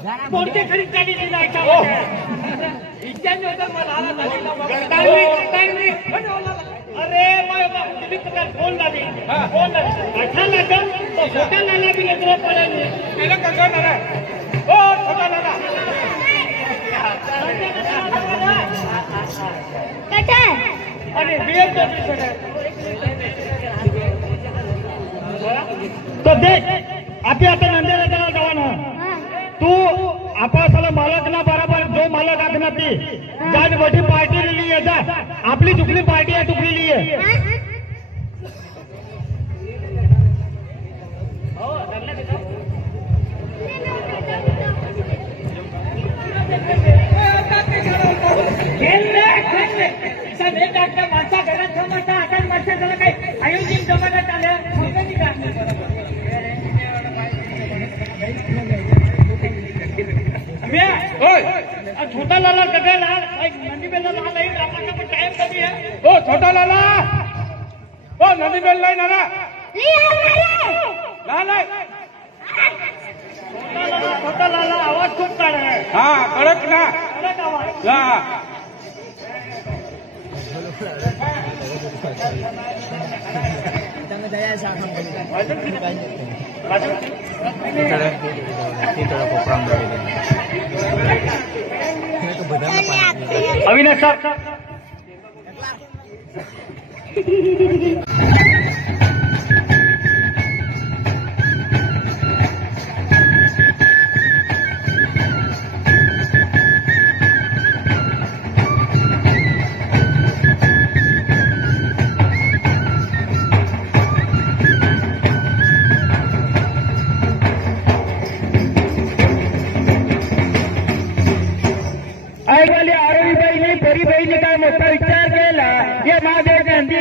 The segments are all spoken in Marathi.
कोणते खरी चाली जायचा विज्ञान होतं मला अरे फोन लागली फोन अठरा लाख छोटा लाला भी नजर पडेल त्याला कसं ना हो छोटा लाला अरे तो देख आपी आता नंदेला जावा ना तू आपासाला मालक ना बराबर जो मालक आखना ती जान मोठी पार्टी लिहिली आहे जा आपली चुकली पार्टी आहे टुकली लिही आहे माणसा घरात जमता आता माणसाला काही आयोजन जमान्यात आलं छोटा लाला सगळं लाल नंदीबेलला लाल आहे आपल्याला पण टाइम कमी आहे हो छोटा लाला हो नंदीबेल नाही ना लाल आहे छोटा लाला आवाज खूप काढा आहे हा कडक ना कडक आवाज हा अविनाश सर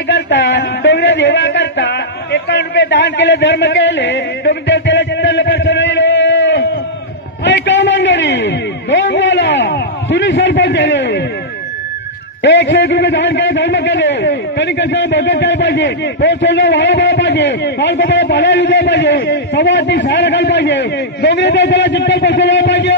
करता डोंगरे देवा करता 51 रुपये दान केले धर्म केले डोंगरे त्याला चित्तल बसवले ऐका मंडळी डोंगराला सुनी सरपंच केले 101 रुपये दान केले धर्म केले तरी कसं बघत पाहिजे पोहोचवलं वाढायला पाहिजे बालकोबाला पालायला दिलं पाहिजे संवाद शाळा घाल पाहिजे डोंगरे त्याला चित्तल बसवलं पाहिजे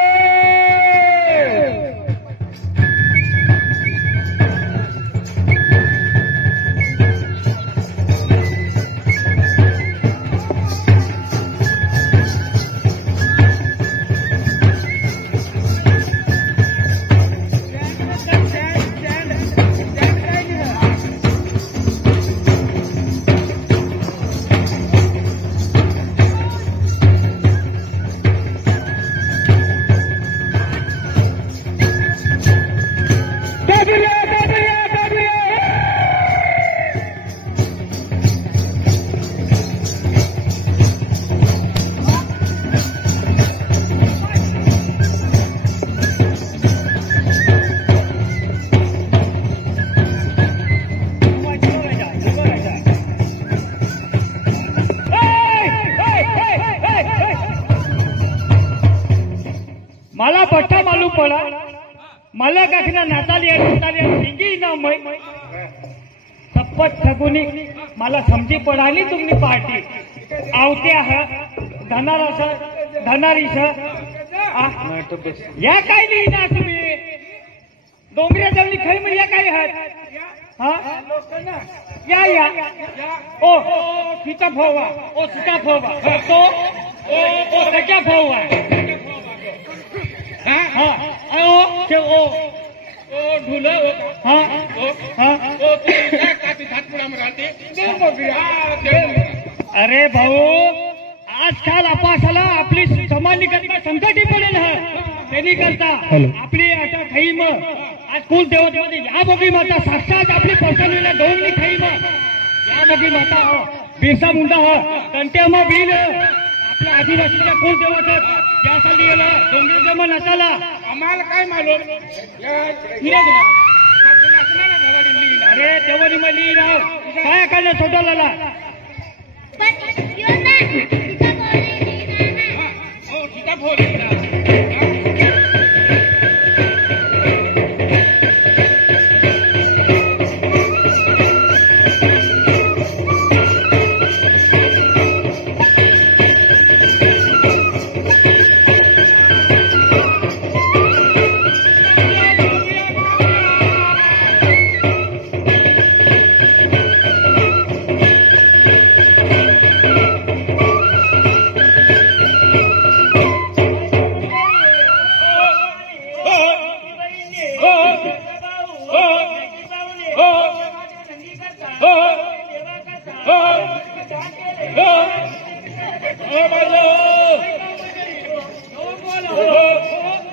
मला बट्टा मालूम पड़ा मला काखना नातालिया सिंगी ना मैं शपथ ठगुनी मला समझी पड़ाली तुमनी पार्टी आवत्या है धनारी या काय नाही ना तुम्ही डोंगऱ्या जवळी खरी म्हणजे या काय आहात हा या ओ सीताफोवा ओ सीताफोवा तो ओ सख्या फोवा ढुला अरे भाऊ आजकाल आपासाला आपली समानी करता संकटी पडेल त्यांनी करता आपली आता खैम आज कुल देवतेमध्ये या बघी माता साक्षात आपली पसरलेल्या डोंगरी खैम या बघी माता बिरसा मुंडा कंट्यामा बील आपल्या आदिवासीच्या कुल देवतात यासाठी गेला डोंगरी जमा नसाला आम्हाला काय मालूम अरे तेव्हा मग लिही राव काय काय छोटा लाला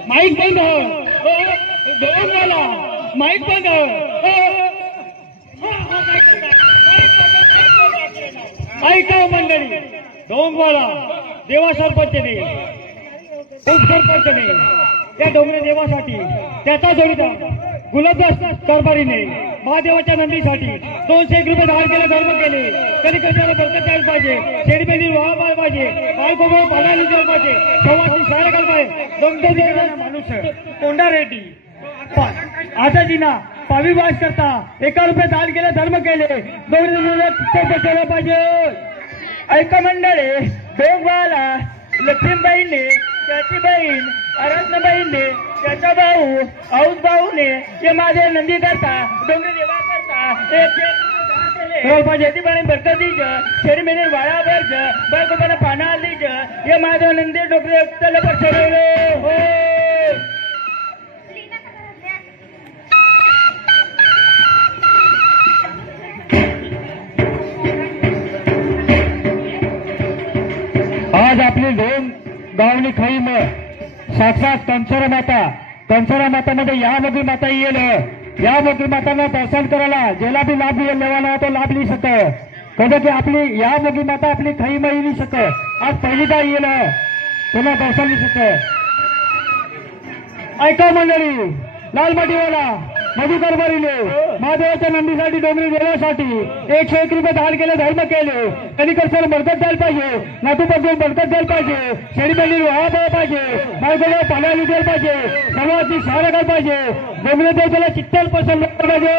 माईक बंद दोन वाला माईक बंद ऐका मंडळी डोंगवाला देवा सरपंचने उपसरपंचने त्या डोंगरे देवासाठी त्याचा जोडीदार गुलाबदास कारभारीने महादेवाच्या नंदीसाठी 201 रुपये दान केले धर्म केले कधी कशाला बरकत द्यायला पाहिजे शेडीपेडी व्हायला पाहिजे बायको पाण्याला द्यायला पाहिजे संवादी सहाय्य करायला पाहिजे माणूस कोंडा रेड्डी आजाजीना पावी वास करता 1 रुपये दान केले धर्म केले केलं पाहिजे ऐका मंडळी डोंगवाला लक्ष्मीबाईंनी त्याची बहीण आराधनाबाईंनी त्याचा भाऊ औद भाऊने हे माझे नंदी करता डोंगरी देवा करता पाहिजे ती पाणी बरकत दीज शेरी मेने वाळा बर्ज बायकोपाना पाना दीज हे माझे नंदी डोंगरे तल पर हो आज आपली दोन गावनी खाई में साक्षात कंसरा मातामध्ये या मोगरी माता येईल या मोगरी मातांना दर्शन करायला ज्याला बी लाभ लेवाना तो लाभ लिही शकत कधी की आपली या मोगरी माता आपली खाई में येऊ शकत आज पहिलीदा येईल तुला दर्शन लिही शकत ऐका मंडळी लाल माटीवाला मधुकर बरीले महादेवाच्या नंदीसाठी डोंगरी देवासाठी 101 रुपये दान केले धर्म केले कधी कसं बरकत द्यायला पाहिजे नातूपासून बरकत द्यायला पाहिजे शेडीपेडी व्हायला पाहिजे बायकोला पाण्याला द्यायला पाहिजे समाजाची सहाय्य करायला पाहिजे डोंगरी देवाला चित्तल पसंत पाहिजे